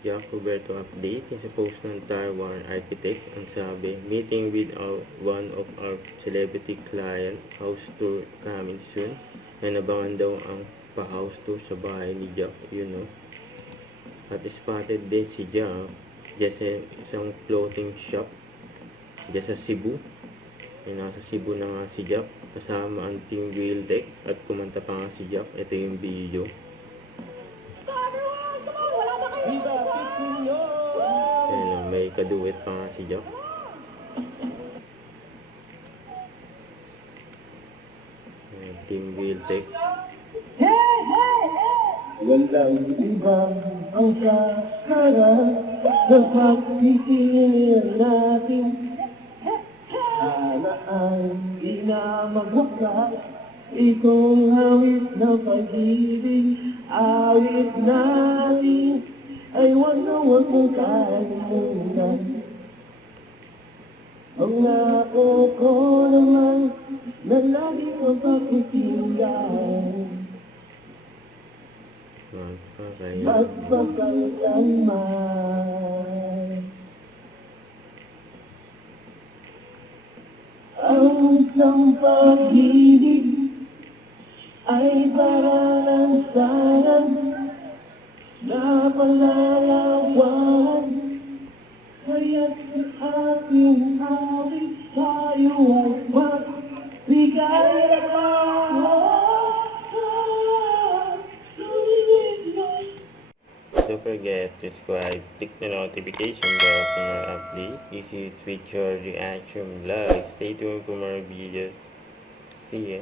Jack Roberto update sa post ng Taiwan architect. Ang sabi, meeting with one of our celebrity client, house tour coming soon. May nabangan daw ang pa-house tour sa bahay ni Jack, At spotted din si Jack dyan sa isang clothing shop dyan sa Cebu. Nasa Cebu na nga si Jack kasama ang Team Wheeldeck at kumanta pa nga si Jack. Ito yung video. Ayan, may kaduet pa nga si Jack. Team Wheeldeck. Walang ibang ang sasarap sa pagtitingin natin. Sana ay di na magwakas itong awit na pag-ibig. Awit natin ay wag mong kalimutan. Ang nako ko naman na lagi ko pakikinggan. Magpakailanman ang isang pag-ibig ay paralan sana na palalawan. Kaya't sa ating awit tayo ay magbigay Don't forget to subscribe, click the notification bell for more updates. This is with your reaction vlog. Stay tuned for more videos. See ya.